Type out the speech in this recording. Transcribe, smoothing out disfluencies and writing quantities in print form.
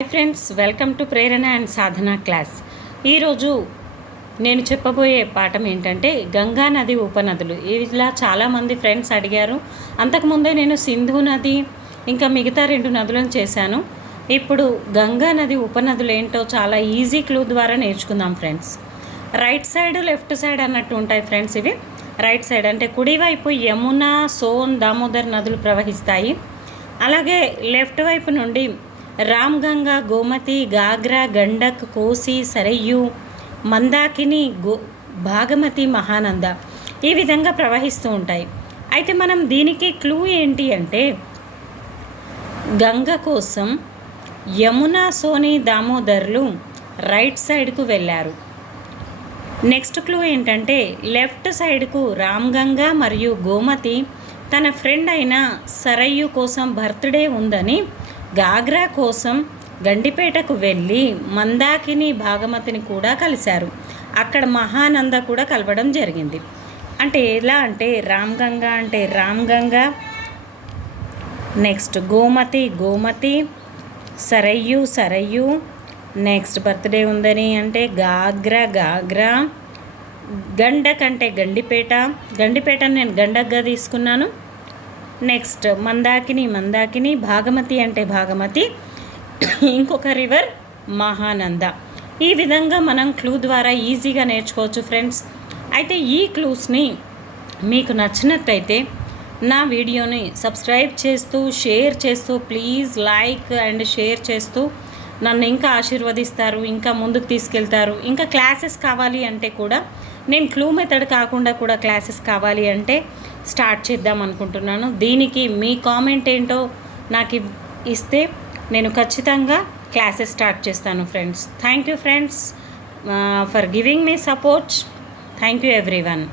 Hi friends, welcome to Prerana and Sadhana class. ఈరోజు నేను చెప్పబోయే పాఠం ఏంటంటే గంగా నది ఉపనదులు. ఇలా చాలామంది ఫ్రెండ్స్ అడిగారు. అంతకుముందే నేను సింధు నది ఇంకా మిగతా 2 నదులను చేశాను. ఇప్పుడు గంగా నది ఉపనదులు ఏంటో చాలా ఈజీ క్లూ ద్వారా నేర్చుకుందాం friends. Right side left side అన్నట్టు ఉంటాయి ఫ్రెండ్స్. ఇవి రైట్ సైడ్ అంటే కుడివైపు యమున, సోన్, దామోదర్ నదులు ప్రవహిస్తాయి. అలాగే లెఫ్ట్ వైపు నుండి రామ్గంగా, గోమతి, గాగ్రా, గండక్, కోసి, సరయ్యు, మందాకిని, భాగమతి, మహానంద ఈ విధంగా ప్రవహిస్తూ ఉంటాయి. అయితే మనం దీనికి క్లూ ఏంటి అంటే గంగ కోసం యమున, సోని, దామోదర్లు రైట్ సైడ్కు వెళ్ళారు. నెక్స్ట్ క్లూ ఏంటంటే లెఫ్ట్ సైడ్కు రామ్గంగా మరియు గోమతి తన ఫ్రెండ్ అయిన సరయ్యు కోసం బర్త్డే ఉందని గాగ్రా కోసం గండిపేటకు వెళ్ళి మందాకిని, భాగమతిని కూడా కలిశారు. అక్కడ మహానంద కూడా కలవడం జరిగింది. అంటే ఎలా అంటే రామ్గంగా అంటే Ramganga, next Gomati, సరయ్యు, next birthday ఉందని అంటే గాగ్రా, గండక్ అంటే గండిపేటను నేను గండక్గా తీసుకున్నాను. నెక్స్ట్ మందాకిని, భాగమతి అంటే భాగమతి, ఇంకొక రివర్ మహానంద. ఈ విధంగా మనం క్లూ ద్వారా ఈజీగా నేర్చుకోవచ్చు ఫ్రెండ్స్. అయితే ఈ క్లూస్ని మీకు నచ్చినట్టయితే నా వీడియోని సబ్స్క్రైబ్ చేస్తూ షేర్ చేస్తూ ప్లీజ్ లైక్ అండ్ షేర్ చేస్తూ నన్ను ఇంకా ఆశీర్వదిస్తారు, ఇంకా ముందుకు తీసుకెళ్తారు. ఇంకా క్లాసెస్ కావాలి అంటే కూడా నేను క్లూ మెథడ్ కాకుండా కూడా క్లాసెస్ కావాలి అంటే స్టార్ట్ చేద్దాం అనుకుంటున్నాను. దీనికి మీ కామెంట్ ఏంటో నాకు ఇస్తే నేను ఖచ్చితంగా క్లాసెస్ స్టార్ట్ చేస్తాను friends. Thank you friends for giving me support. Thank you everyone.